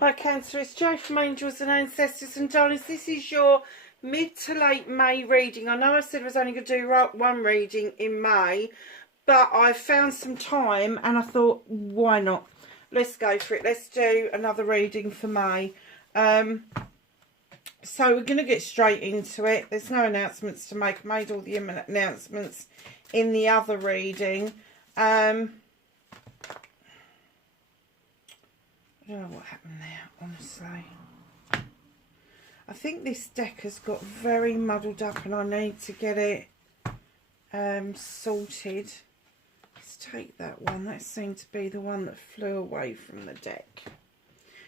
Hi Cancer, it's Jo from Angels and Ancestors and Darlings. This is your mid to late May reading. I know I said I was only going to do one reading in May, but I found some time and I thought, why not? Let's go for it. Let's do another reading for May. So we're going to get straight into it. There's no announcements to make. I made all the announcements in the other reading. I don't know what happened there, honestly. I think this deck has got very muddled up and I need to get it sorted. Let's take that one. That seemed to be the one that flew away from the deck.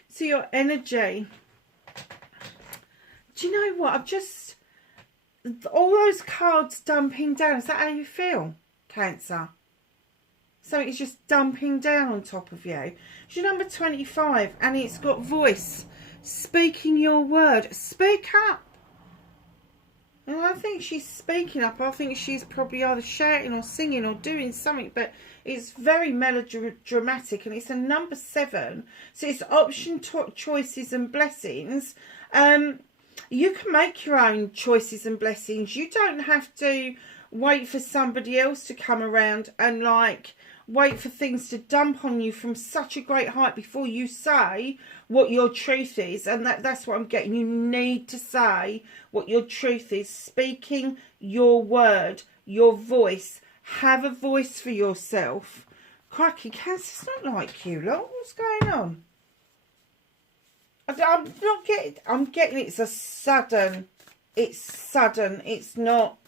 So your energy. Do you know what? I've just... all those cards dumping down. Is that how you feel, Cancer? So it's just dumping down on top of you. It's your number 25 and it's got voice. Speaking your word. Speak up. And I think she's speaking up. I think she's probably either shouting or singing or doing something. But it's very melodramatic and it's a number 7. So it's option, choices and blessings. You can make your own choices and blessings. You don't have to wait for somebody else to come around and like... wait for things to dump on you from such a great height before you say what your truth is. And that's what I'm getting. You need to say what your truth is. Speaking your word, your voice. Have a voice for yourself. Crikey, Cancer, it's not like you lot. What's going on? I'm not getting... I'm getting it's a sudden... It's sudden. It's not...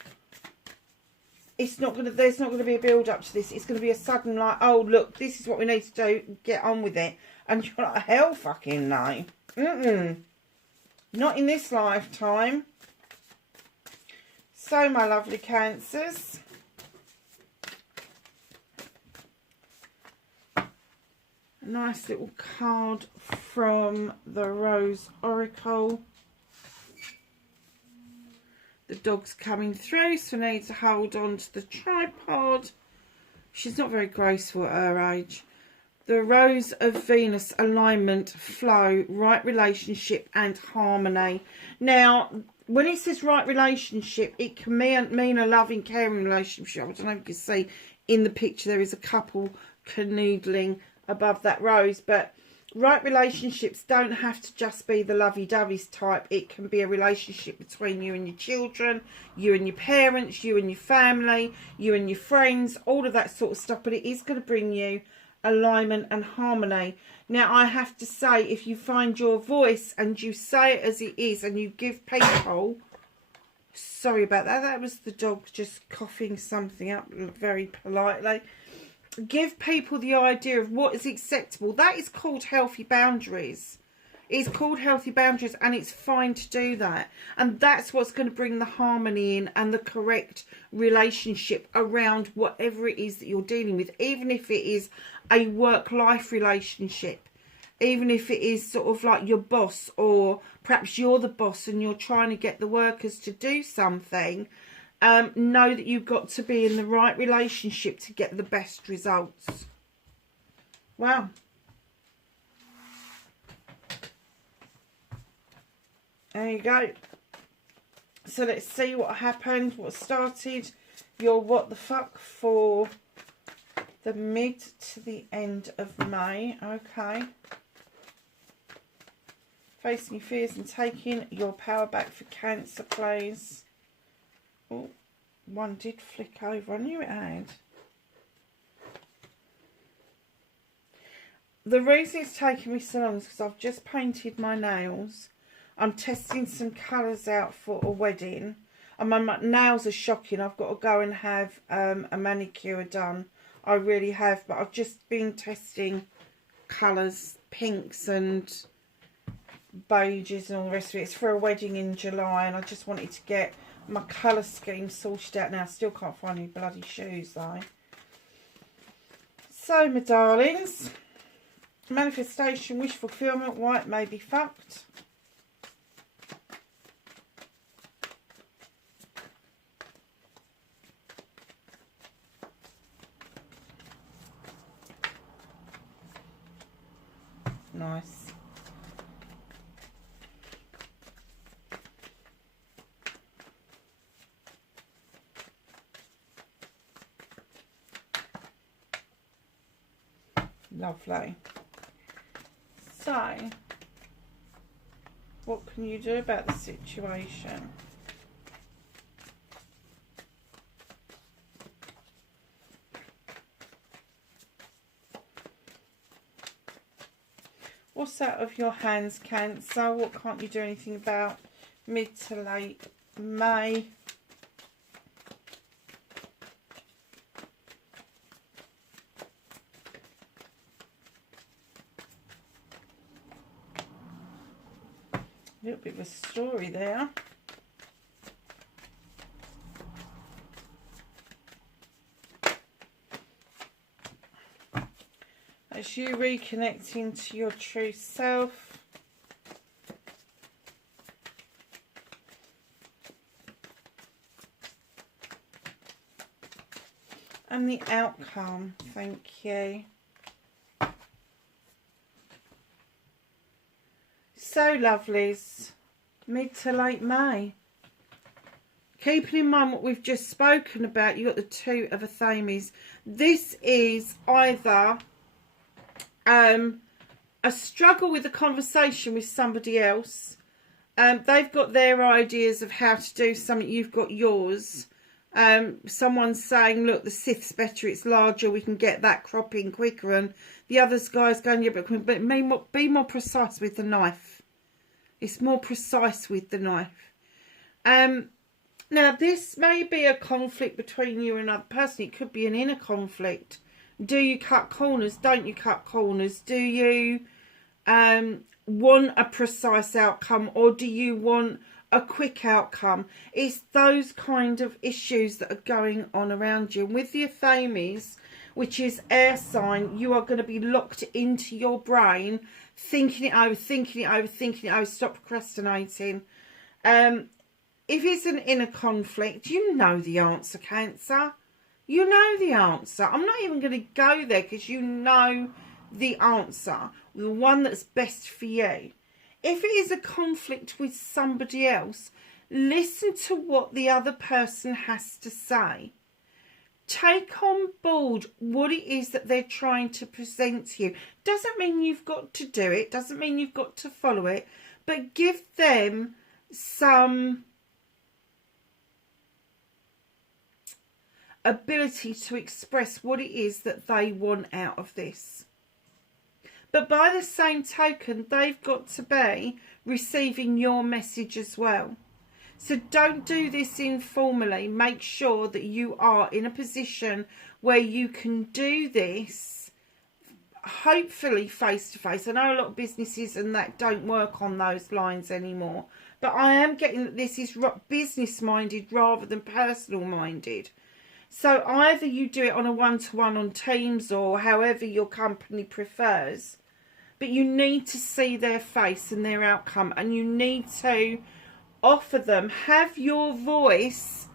It's not going to... There's not going to be a build-up to this. It's going to be a sudden, like, oh, look, this is what we need to do. Get on with it. And you're like, hell fucking no. Not in this lifetime. So, my lovely Cancers. A nice little card from the Rose Oracle. The dog's coming through, so I need to hold on to the tripod. She's not very graceful at her age. The Rose of Venus, alignment, flow, right relationship and harmony. Now, when it says right relationship, it can mean a loving, caring relationship. I don't know if you can see in the picture there is a couple canoodling above that rose, but right relationships don't have to just be the lovey-dovey type. It can be a relationship between you and your children, you and your parents, you and your family, you and your friends, all of that sort of stuff. But it is going to bring you alignment and harmony. Now, I have to say, if you find your voice and you say it as it is and you give people... Sorry about that. That was the dog just coughing something up very politely. Give people the idea of what is acceptable. That is called healthy boundaries. It's called healthy boundaries and it's fine to do that. And that's what's going to bring the harmony in and the correct relationship around whatever it is that you're dealing with. Even if it is a work-life relationship. Even if it is sort of like your boss, or perhaps you're the boss and you're trying to get the workers to do something. Know that you've got to be in the right relationship to get the best results. Wow. There you go. So let's see what happened, what started your what the fuck for the mid to the end of May. Okay. Facing your fears and taking your power back for Cancer, please. Oh, one did flick over. I knew it had. The reason it's taking me so long is because I've just painted my nails. I'm testing some colours out for a wedding. And my nails are shocking. I've got to go and have a manicure done. I really have. But I've just been testing colours, pinks and beiges and all the rest of it. It's for a wedding in July and I just wanted to get my colour scheme sorted out now. Still can't find any bloody shoes though. So, my darlings, manifestation, wish fulfillment, white may be fucked. Nice. Lovely. So, what can you do about the situation? What's out of your hands, Cancer? What can't you do anything about? Mid to late May. A little bit of a story there. As you reconnecting to your true self. And the outcome, thank you. So lovelies, mid to late May. Keeping in mind what we've just spoken about, you've got the two of Athames. This is either a struggle with a conversation with somebody else. They've got their ideas of how to do something, you've got yours. Someone's saying, look, the Sith's better, it's larger, we can get that crop in quicker. And the other guy's going, yeah, but be more precise with the knife. It's more precise with the knife. Now, this may be a conflict between you and another person. It could be an inner conflict. Do you cut corners? Don't you cut corners? Do you want a precise outcome, or do you want a quick outcome? It's those kind of issues that are going on around you. And with the Athames, which is air sign, you are going to be locked into your brain, thinking it over, thinking it over, thinking it over. Stop procrastinating. If it's an inner conflict, you know the answer, Cancer. You know the answer. I'm not even going to go there because you know the answer, the one that's best for you. If it is a conflict with somebody else, listen to what the other person has to say. Take on board what it is that they're trying to present to you. Doesn't mean you've got to do it. Doesn't mean you've got to follow it. But give them some ability to express what it is that they want out of this. But by the same token, they've got to be receiving your message as well. So don't do this informally. Make sure that you are in a position where you can do this, hopefully face to face. I know a lot of businesses and that don't work on those lines anymore. But I am getting that this is business minded rather than personal minded. So either you do it on a one-to-one on Teams or however your company prefers. But you need to see their face and their outcome. And you need to offer them, have your voice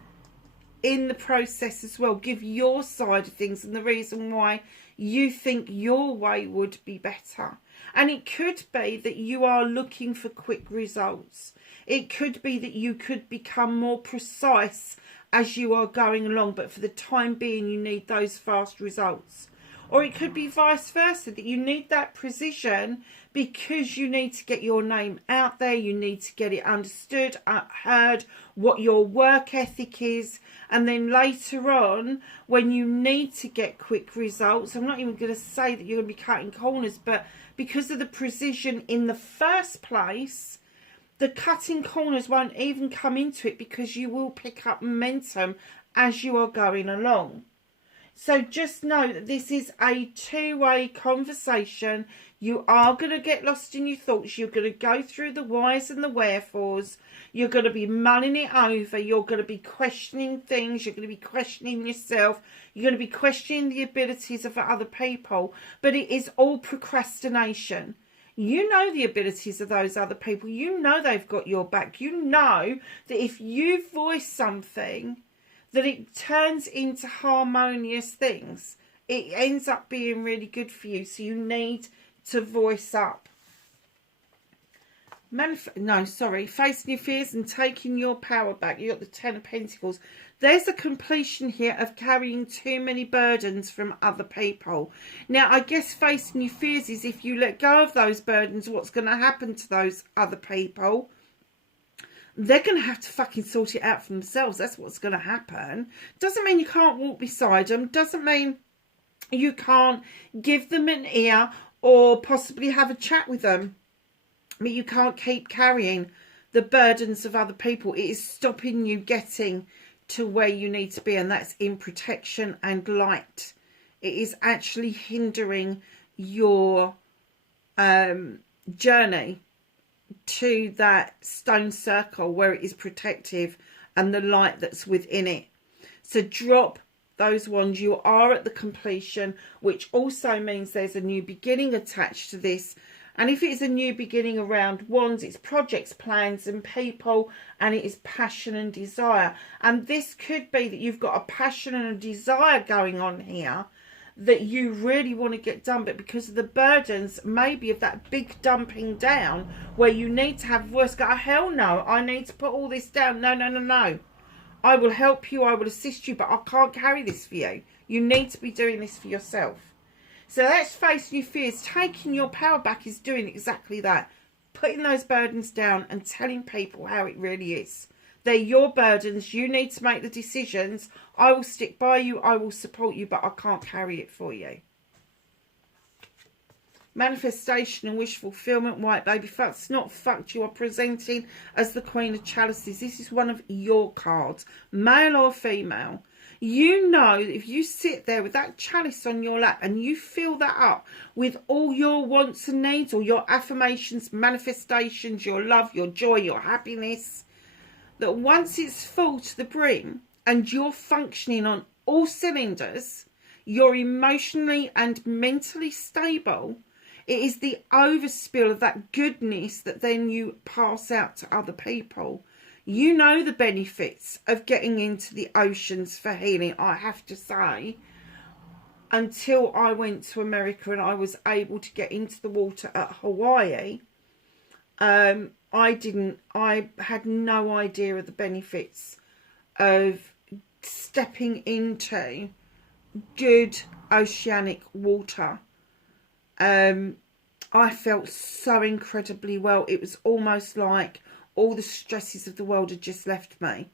in the process as well. Give your side of things and the reason why you think your way would be better. And it could be that you are looking for quick results. It could be that you could become more precise as you are going along, but for the time being you need those fast results. Or it could be vice versa, that you need that precision because you need to get your name out there, you need to get it understood, heard, what your work ethic is, and then later on, when you need to get quick results, I'm not even going to say that you're going to be cutting corners, but because of the precision in the first place, the cutting corners won't even come into it because you will pick up momentum as you are going along. So just know that this is a two-way conversation. You are going to get lost in your thoughts. You're going to go through the whys and the wherefores. You're going to be mulling it over. You're going to be questioning things. You're going to be questioning yourself. You're going to be questioning the abilities of other people. But it is all procrastination. You know the abilities of those other people. You know they've got your back. You know that if you voice something, that it turns into harmonious things. It ends up being really good for you. So you need to voice up. Facing your fears and taking your power back. You've got the Ten of Pentacles. There's a completion here of carrying too many burdens from other people. Now, I guess facing your fears is if you let go of those burdens, what's going to happen to those other people? They're going to have to fucking sort it out for themselves. That's what's going to happen. Doesn't mean you can't walk beside them. Doesn't mean you can't give them an ear or possibly have a chat with them. But you can't keep carrying the burdens of other people. It is stopping you getting to where you need to be, and that's in protection and light. It is actually hindering your journey to that stone circle where it is protective and the light that's within it. So drop those ones. You are at the completion, which also means there's a new beginning attached to this. And if it is a new beginning around wands, it's projects, plans and people, and it is passion and desire. And this could be that you've got a passion and a desire going on here that you really want to get done, but because of the burdens maybe of that big dumping down where you need to have voice go, oh, hell no, I need to put all this down. No, no, no, no. I will help you, I will assist you, but I can't carry this for you. You need to be doing this for yourself. So that's facing your fears. Taking your power back is doing exactly that. Putting those burdens down and telling people how it really is. They're your burdens. You need to make the decisions. I will stick by you. I will support you, but I can't carry it for you. Manifestation and wish fulfillment, white baby. Fuck's not fucked. You are presenting as the Queen of Chalices. This is one of your cards, male or female. You know that if you sit there with that chalice on your lap and you fill that up with all your wants and needs, or your affirmations, manifestations, your love, your joy, your happiness, that once it's full to the brim and you're functioning on all cylinders, you're emotionally and mentally stable, it is the overspill of that goodness that then you pass out to other people. You know the benefits of getting into the oceans for healing. I have to say, until I went to America and I was able to get into the water at Hawaii, I had no idea of the benefits of stepping into good oceanic water. I felt so incredibly well. It was almost like all the stresses of the world had just left me.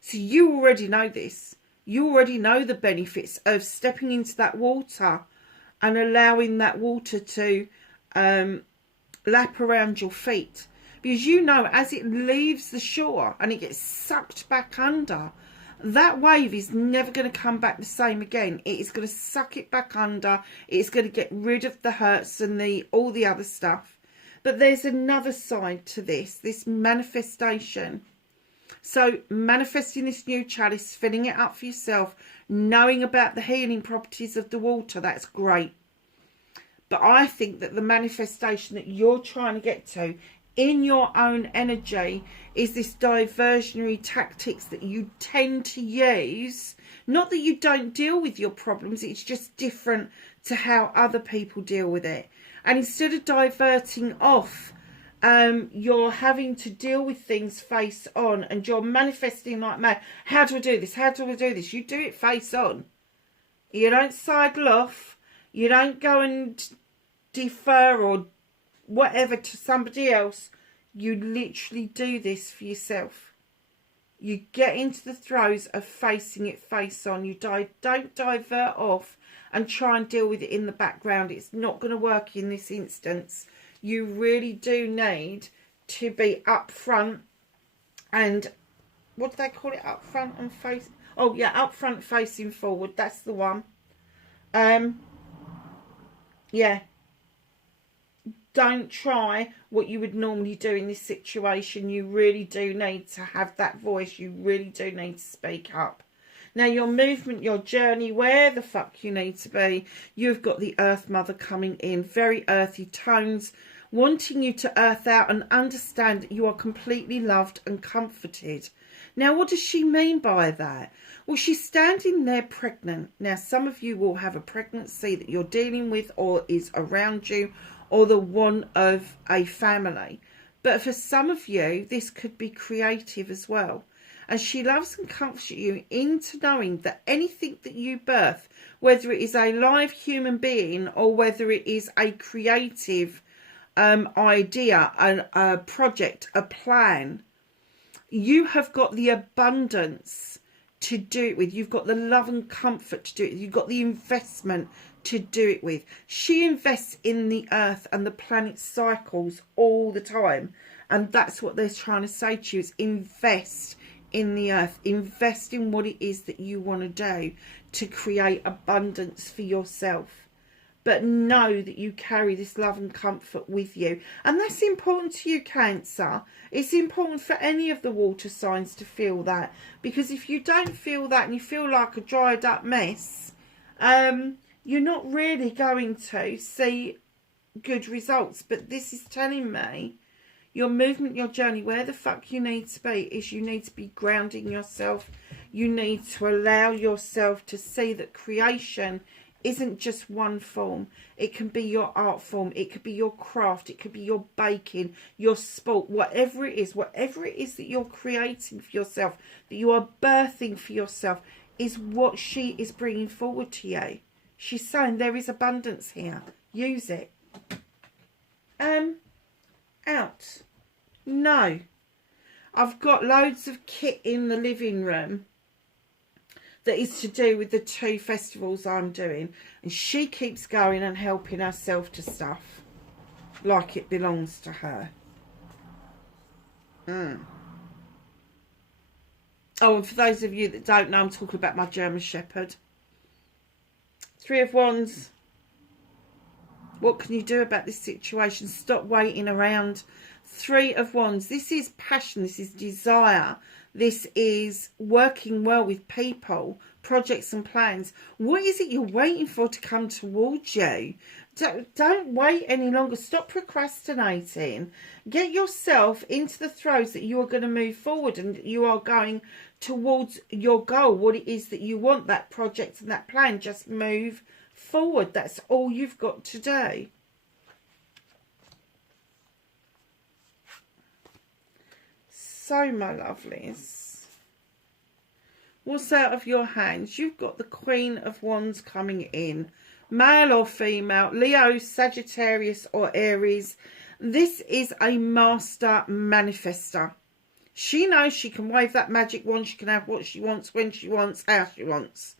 So you already know this. You already know the benefits of stepping into that water and allowing that water to lap around your feet. Because you know, as it leaves the shore and it gets sucked back under, that wave is never going to come back the same again. It is going to suck it back under. It's going to get rid of the hurts and all the other stuff. But there's another side to this manifestation. So manifesting this new chalice, filling it up for yourself, knowing about the healing properties of the water, that's great. But I think that the manifestation that you're trying to get to in your own energy is this diversionary tactics that you tend to use. Not that you don't deal with your problems, it's just different to how other people deal with it. And instead of diverting off, you're having to deal with things face on, and you're manifesting like mad. How do I do this? How do I do this? You do it face on. You don't sidle off. You don't go and defer or whatever to somebody else. You literally do this for yourself. You get into the throes of facing it face on. You don't divert off and try and deal with it in the background. It's not going to work in this instance. You really do need to be up front and, what do they call it? Up front and face. Oh yeah, up front facing forward. That's the one. Yeah. Don't try what you would normally do in this situation. You really do need to have that voice. You really do need to speak up. Now, your movement, your journey, where the fuck you need to be, you've got the Earth Mother coming in, very earthy tones, wanting you to earth out and understand that you are completely loved and comforted. Now, what does she mean by that? Well, she's standing there pregnant. Now, some of you will have a pregnancy that you're dealing with or is around you, or the one of a family. But for some of you, this could be creative as well. And she loves and comforts you into knowing that anything that you birth, whether it is a live human being or whether it is a creative idea, a project, a plan, you have got the abundance to do it with. You've got the love and comfort to do it. You've got the investment to do it with. She invests in the earth and the planet cycles all the time. And that's what they're trying to say to you, is invest in the earth. Invest in what it is that you want to do to create abundance for yourself. But know that you carry this love and comfort with you. And that's important to you, Cancer. It's important for any of the water signs to feel that. Because if you don't feel that and you feel like a dried up mess, you're not really going to see good results. But this is telling me your movement, your journey, where the fuck you need to be is you need to be grounding yourself. You need to allow yourself to see that creation isn't just one form. It can be your art form. It could be your craft. It could be your baking, your sport, whatever it is that you're creating for yourself, that you are birthing for yourself, is what she is bringing forward to you. She's saying there is abundance here. Use it. Out. No. I've got loads of kit in the living room that is to do with the 2 festivals I'm doing. And she keeps going and helping herself to stuff like it belongs to her. Oh, and for those of you that don't know, I'm talking about my German Shepherd. 3 of Wands. What can you do about this situation? Stop waiting around. 3 of Wands. This is passion. This is desire. This is working well with people, projects and plans. What is it you're waiting for to come towards you? Don't wait any longer. Stop procrastinating. Get yourself into the throes that you are going to move forward and you are going towards your goal, what it is that you want, that project and that plan. Just move forward. That's all you've got to do. So, my lovelies, what's out of your hands? You've got the Queen of Wands coming in. Male or female, Leo, Sagittarius or Aries. This is a master manifester. She knows she can wave that magic wand. She can have what she wants, when she wants, how she wants.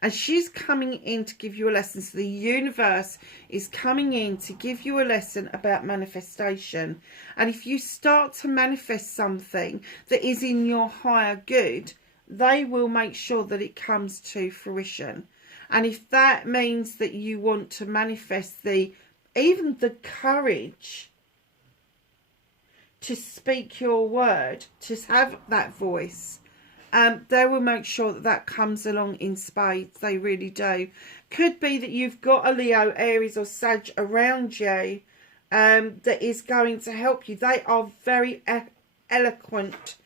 And she's coming in to give you a lesson. So the universe is coming in to give you a lesson about manifestation. And if you start to manifest something that is in your higher good, they will make sure that it comes to fruition. And if that means that you want to manifest even the courage to speak your word, to have that voice, they will make sure that that comes along in spades. They really do. Could be that you've got a Leo, Aries or Sag around you that is going to help you. They are very eloquent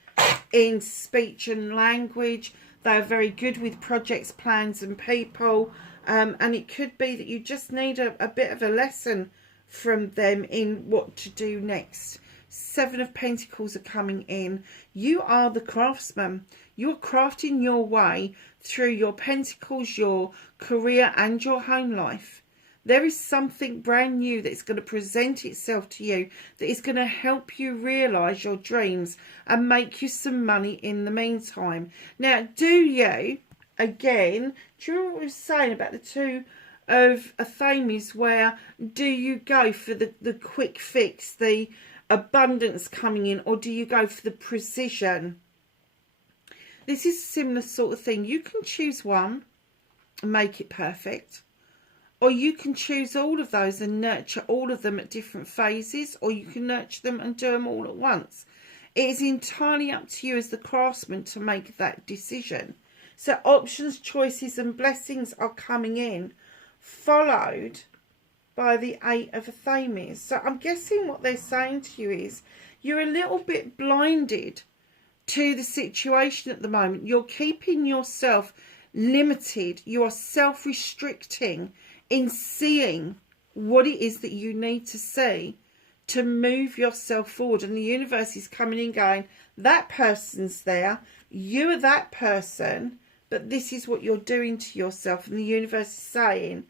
in speech and language. They are very good with projects, plans and people. And it could be that you just need a bit of a lesson from them in what to do next. 7 of Pentacles are coming in. You are the craftsman. You're crafting your way through your pentacles, your career and your home life. There is something brand new that's going to present itself to you that is going to help you realise your dreams and make you some money in the meantime. Now, do you, again, do you remember what we were saying about the 2 of Athames, where do you go for the quick fix, the abundance coming in, or do you go for the precision? This is a similar sort of thing. You can choose one and make it perfect, or you can choose all of those and nurture all of them at different phases, or you can nurture them and do them all at once. It is entirely up to you as the craftsman to make that decision. So options, choices and blessings are coming in, followed by the 8 of Athames. So I'm guessing what they're saying to you is you're a little bit blinded to the situation at the moment. You're keeping yourself limited. You are self-restricting in seeing what it is that you need to see to move yourself forward. And the universe is coming in going, that person's there. You are that person, but this is what you're doing to yourself. And the universe is saying,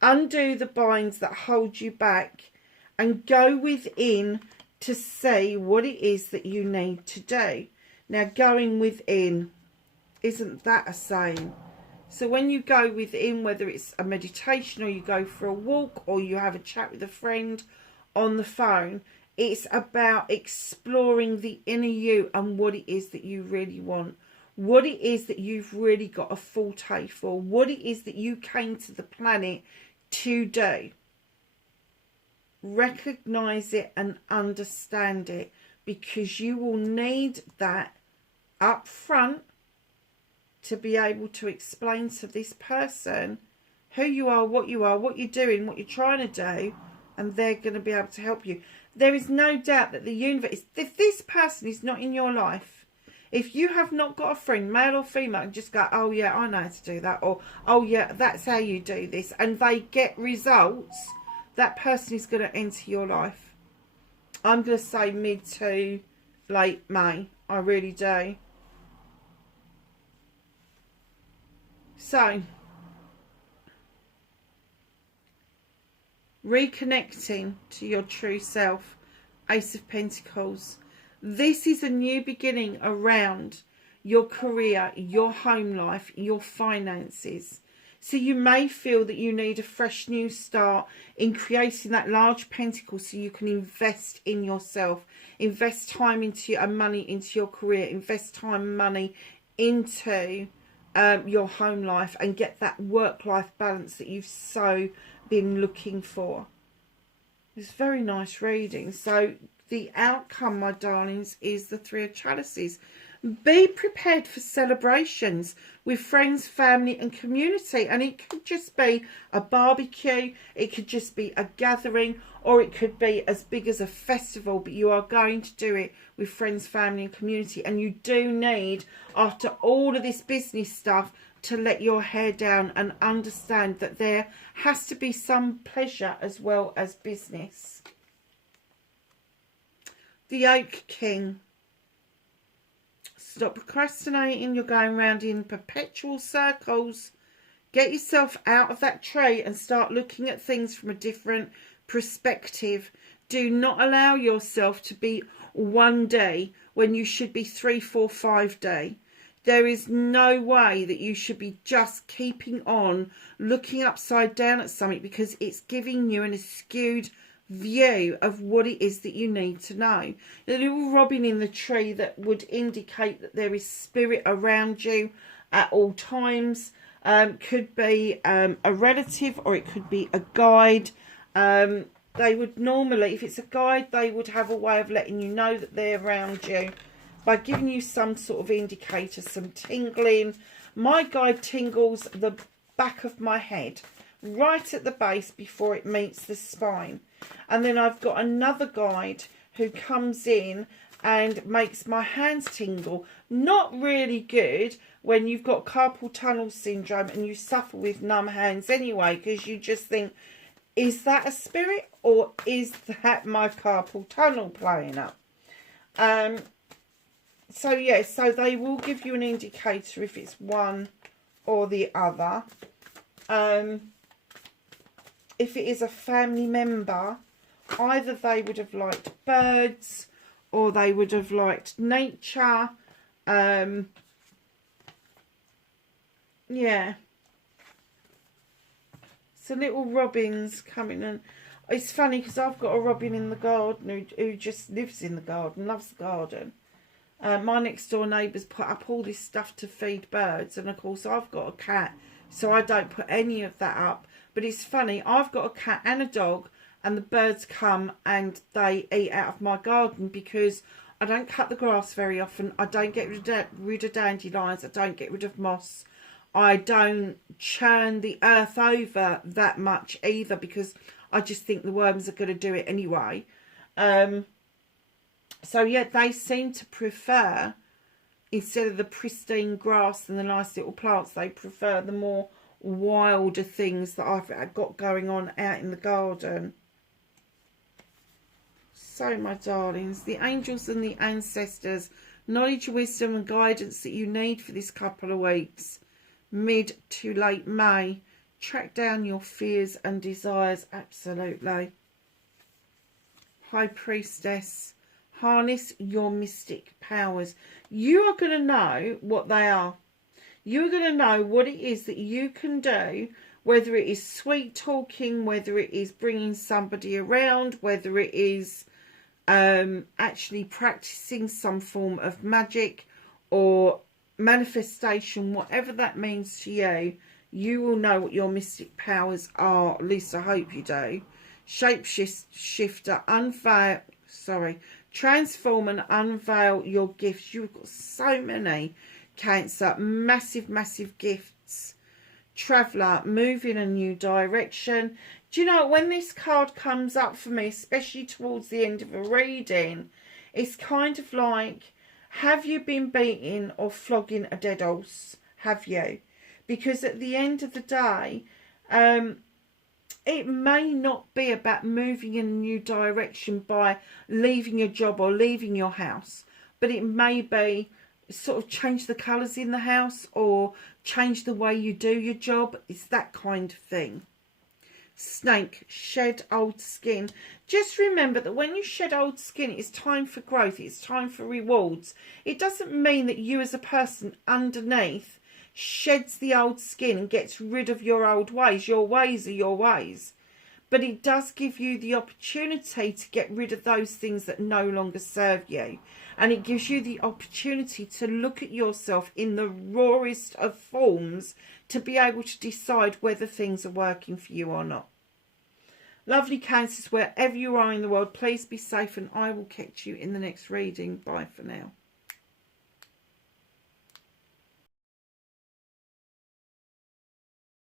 undo the binds that hold you back and go within to see what it is that you need to do. Now, going within, isn't that a saying? So when you go within, whether it's a meditation or you go for a walk or you have a chat with a friend on the phone, it's about exploring the inner you and what it is that you really want. What it is that you've really got a forte for. What it is that you came to the planet to do. Recognise it and understand it, because you will need that up front to be able to explain to this person who you are, what you're doing, what you're trying to do, and they're going to be able to help you. There is no doubt that the universe, if this person is not in your life, if you have not got a friend, male or female, and just go, oh yeah, I know how to do that, or oh yeah, that's how you do this, and they get results, that person is going to enter your life. I'm going to say mid to late May. I really do. So, reconnecting to your true self, Ace of Pentacles. This is a new beginning around your career, your home life, your finances. So you may feel that you need a fresh new start in creating that large pentacle so you can invest in yourself, invest time into and money into your career, invest time and money into your home life, and get that work-life balance that you've so been looking for. It's very nice reading. So the outcome, my darlings, is the Three of Chalices. Be prepared for celebrations with friends, family and community. And it could just be a barbecue, it could just be a gathering, or it could be as big as a festival. But you are going to do it with friends, family and community. And you do need, after all of this business stuff, to let your hair down and understand that there has to be some pleasure as well as business. The Oak King. Stop procrastinating. You're going round in perpetual circles. Get yourself out of that tree and start looking at things from a different perspective. Do not allow yourself to be 1 day when you should be 3, 4, 5 days. There is no way that you should be just keeping on looking upside down at something, because it's giving you an skewed view of what it is that you need to know. The little robin in the tree that would indicate that there is spirit around you at all times. Could be a relative, or it could be a guide. They would normally, if it's a guide, they would have a way of letting you know that they're around you by giving you some sort of indicator, some tingling. My guide tingles the back of my head, right at the base before it meets the spine. And then I've got another guide who comes in and makes my hands tingle. Not really good when you've got carpal tunnel syndrome and you suffer with numb hands anyway, because you just think, is that a spirit or is that my carpal tunnel playing up? So yeah, so they will give you an indicator if it's one or the other. If it is a family member, either they would have liked birds or they would have liked nature. Yeah. So little robins coming, and it's funny because I've got a robin in the garden who just lives in the garden, loves the garden. My next door neighbours put up all this stuff to feed birds, and of course I've got a cat, so I don't put any of that up. But it's funny, I've got a cat and a dog, and the birds come and they eat out of my garden because I don't cut the grass very often. I don't get rid of dandelions. I don't get rid of moss. I don't churn the earth over that much either, because I just think the worms are going to do it anyway. So yeah, they seem to prefer, instead of the pristine grass and the nice little plants, they prefer the more wilder things that I've got going on out in the garden. So my darlings, the angels and the ancestors knowledge, wisdom and guidance that you need for this couple of weeks, mid to late May. Track down your fears and desires, absolutely. High Priestess, harness your mystic powers. You are going to know what they are. You're going to know what it is that you can do, whether it is sweet talking, whether it is bringing somebody around, whether it is actually practicing some form of magic or manifestation, whatever that means to you. You will know what your mystic powers are, at least I hope you do. Shapeshifter, transform and unveil your gifts. You've got so many, Cancer, massive gifts. Traveller, move in a new direction. Do you know, when this card comes up for me, especially towards the end of a reading, it's kind of like, have you been beating or flogging a dead horse? Have you? Because at the end of the day, it may not be about moving in a new direction by leaving your job or leaving your house, but it may be sort of change the colours in the house or change the way you do your job. It's that kind of thing. Snake, shed old skin. Just remember that when you shed old skin, it's time for growth. It's time for rewards. It doesn't mean that you as a person underneath sheds the old skin and gets rid of your old ways. Your ways are your ways. But it does give you the opportunity to get rid of those things that no longer serve you. And it gives you the opportunity to look at yourself in the rawest of forms to be able to decide whether things are working for you or not. Lovely Cancers, wherever you are in the world, please be safe, and I will catch you in the next reading. Bye for now.